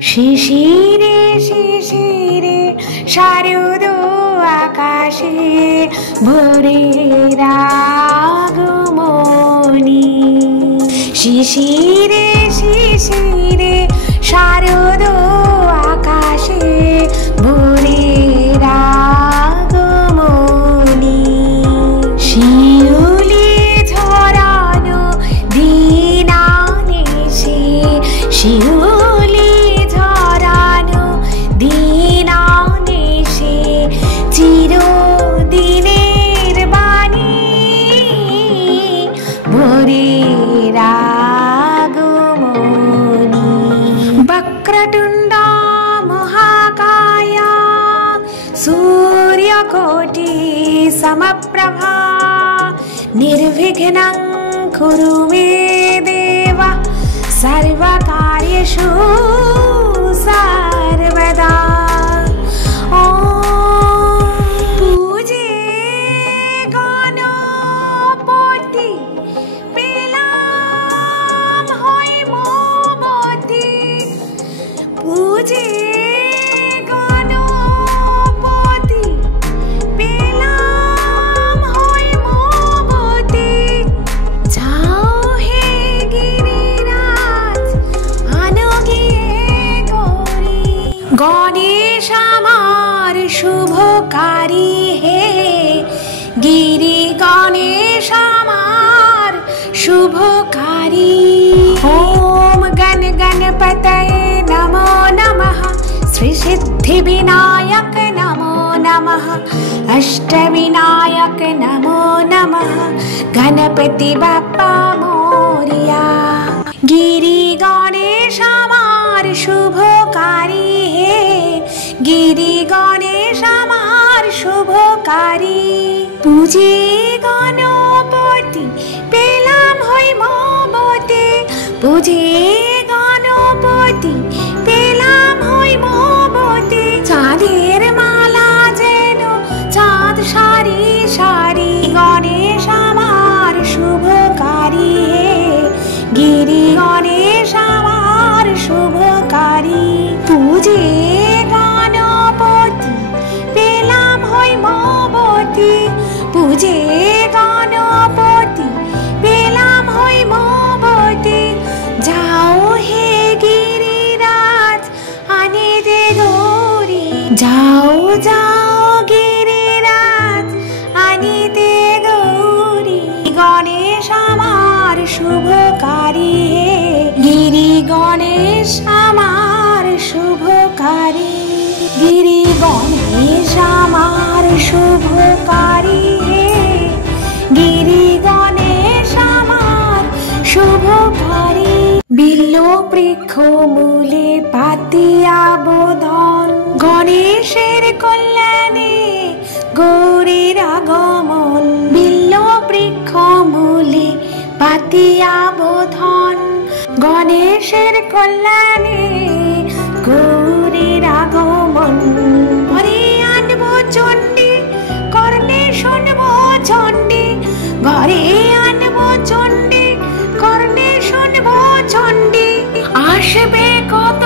শিশিরে শিশিরে শারদ আকাশে ভোরের আগমনী। শিশিরে শিশিরে শারদ আকাশে ভোরের আগমনী। শিউলি ঝরানো দিনানিশি, শিউলি ঝরানো দিনানিশি চিরদিনের বাণী ভোরের আগমনী। বক্রতুণ্ড মহাকায়া সূর্যকোটি সমপ্রভা নির্বিঘ্नं কুরু মে দেব সর্বকার্যেষু সর্বদা। পূজে গণপতি পেলাম হই মোমবতী। পূজে গণপতি পেলাম হই মোমবতী। যাও হে গিরিরাজ আনো গিয়ে গৌরী। গণেশ আমার শুভকারী হে গিরি, গণেশ আমার শুভকারী। ওম গণ গণপতয়ে নমো নমঃ, শ্রী সিদ্ধি বিনায়ক নমো নমঃ, অষ্ট বিনায়ক নমো নমঃ, গণপতি বাপ্পা মোরিয়া। গিরি গণেশ আমার শুভকারী হে গিরি, গণেশ আমার শুভকারী। পূজে গণপতি পেলাম হই মোমবতী। পূজে গণপতি পেলাম হই মোমবতী। চাঁদের মালা যেন চাঁদ সারি সারি, গণেশ আমার শুভকারী হে গিরি, গণেশ আমার শুভকারী। পূজে গণপতি পেলাম হই মোমবতী। পূজে গণপতি পেলাম হই মোমবতী। যাও হে গিরিরাজ আনে দে গৌরী। যাও যাও গিরিরাজ আনে দে গৌরী। গণেশ আমার শুভকারী হে গিরি, গণেশ আমার শুভকারী। গিরি গণেশ আমার শুভকারী হে গিরি, গণেশ আমার শুভকারী। বিল্ল বৃক্ষ মূলে পাতিয়া বোধন, গণেশের কল্যাণে গৌরীর আগমন। বিল্ল বৃক্ষ মূলে পাতিয়া বোধন, গণেশের কল্যাণে গৌরীর আগমন। ঘরে আনবো চণ্ডী কর্ণে শুনবো চণ্ডী, ঘরে আনবো চণ্ডী কর্ণে শুনবো চণ্ডী। আসবে কত